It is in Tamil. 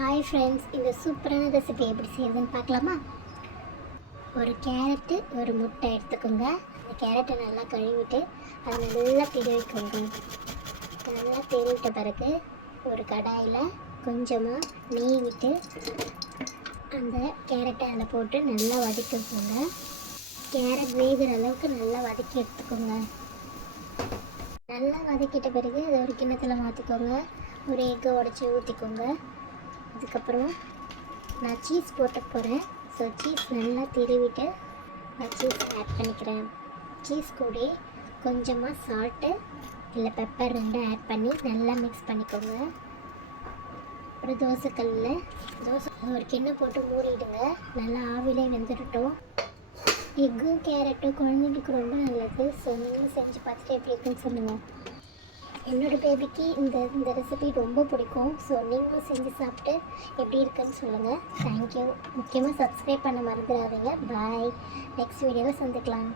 ஹாய் ஃப்ரெண்ட்ஸ், இந்த சூப்பரான ரெசிபி எப்படி செய்யுதுன்னு பார்க்கலாமா? ஒரு கேரட்டு, ஒரு முட்டை எடுத்துக்கோங்க. அந்த கேரட்டை நல்லா கழுவிட்டு அதை நல்லா திருவிக்கோங்க. நல்லா திருவிட்ட பிறகு ஒரு கடாயில் கொஞ்சமாக நெய் விட்டு அந்த கேரட்டை அதில் போட்டு நல்லா வதக்கிக்கோங்க. கேரட் வேகிற அளவுக்கு நல்லா வதக்கி எடுத்துக்கோங்க. நல்லா வதக்கிட்ட பிறகு அதை ஒரு கிண்ணத்தில் மாற்றிக்கோங்க. ஒரு எக்கை உடச்சி ஊற்றிக்கோங்க. அதுக்கப்புறம் நான் சீஸ் போட்ட போகிறேன். ஸோ சீஸ் நல்லா திருவிட்டு நான் சீஸ் ஆட் பண்ணிக்கிறேன். சீஸ் கூட கொஞ்சமாக சால்ட்டு இல்லை பெப்பர் ரெண்டும் ஆட் பண்ணி நல்லா மிக்ஸ் பண்ணிக்கோங்க. ஒரு தோசைக்கல்லில் ஒரு கிண்ணம் போட்டு மூடிடுங்க. நல்லா ஆவிலே வெந்துடட்டும். எக்கும் கேரட்டும் குழந்தைங்களுக்கு ரொம்ப நல்லது. ஸோ நீங்களும் செஞ்சு பார்த்துட்டு எப்படி இருக்குன்னு சொல்லுங்கள். என்னோடய பேபிக்கு இந்த ரெசிபி ரொம்ப பிடிக்கும். ஸோ நீங்களும் செஞ்சு சாப்பிட்டு எப்படி இருக்குன்னு சொல்லுங்கள். தேங்க்யூ. முக்கியமாக சப்ஸ்கிரைப் பண்ண மறந்துடாதீங்க. பாய். நெக்ஸ்ட் வீடியோவில் சந்திக்கலாம்.